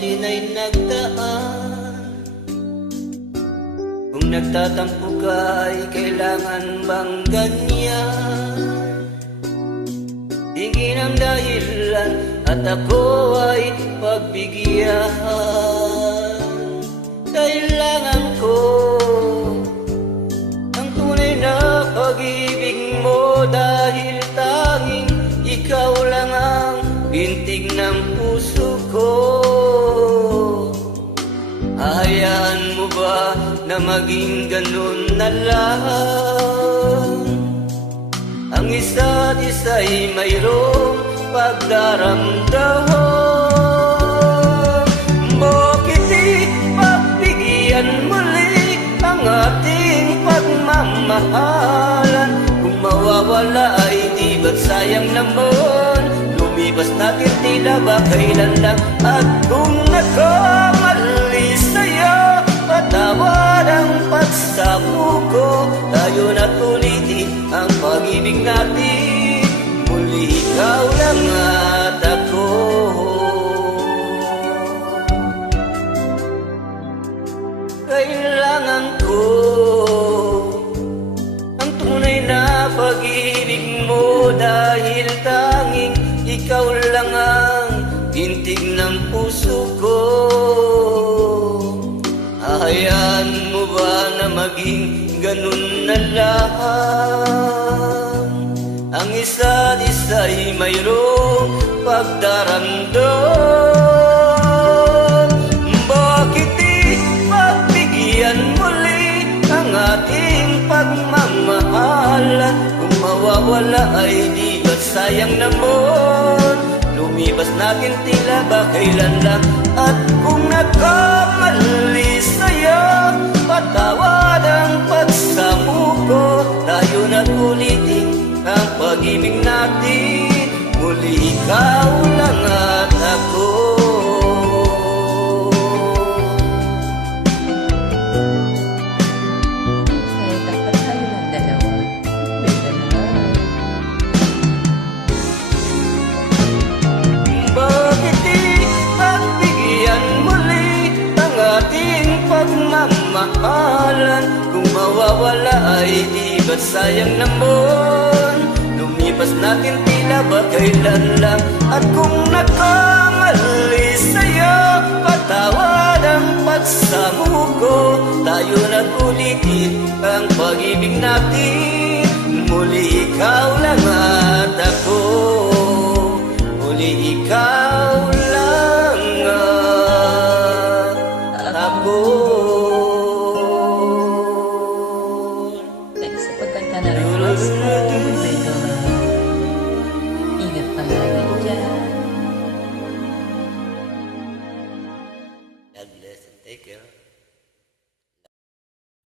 atin ay nagdaan. Kung nagtatampo ka ay kailangan bang ganyan? Tingin ang dahilan at ako ay pagbigyan. Kailangan ko ang tunay na pag-ibig mo, dahil tanging ikaw lang ang bintig ng puso ko. Hayaan mo ba na maging ganun na lang? Ang isa't isa'y mayroong pagdaramdaman. Bakit di pagbigyan muli ang ating pagmamahalan? Kung mawawala ay di ba't sayang naman? Lumipas natin tila ba kailan lang? At kung nagkamali sa'yo, patawad ang pagsamo ko. Tayo na't ulitin ang pag-ibig natin. Muli ikaw lang at ako. Kailangan ko ang tunay na pag-ibig mo, dahil tanging ikaw lang ang bintig ng puso ko. Hayaan mo ba na maging ganun na lang? Ang isa't isa'y mayroong pagdaramdam. Bakit di pagbigyan muli ang ating pagmamahalan? Kung mawawala ay di ba't sayang naman? Lumipas natin tila ba kailan lang? At kung nagkamali sa'yo, patawad ang pagsamo ko. Tayo na't ulitin ang pag-ibig natin. Muli ikaw lang at ako. Ay, dapat tayo ng dalawa. Bigla na. Bakit di pagbigyan muli ang ating pagmamahalan? Kung mawawala ay di ba't sayang naman? Lumipas natin tila ba kailan lang? At kung nagkamali sa'yo, patawad ang pagsamo ko. Tayo na't ulitin ang pag-ibig natin. Muli ikaw lang at ako. Muli ikaw lang at ako. Thanks sa pagkanta na rin.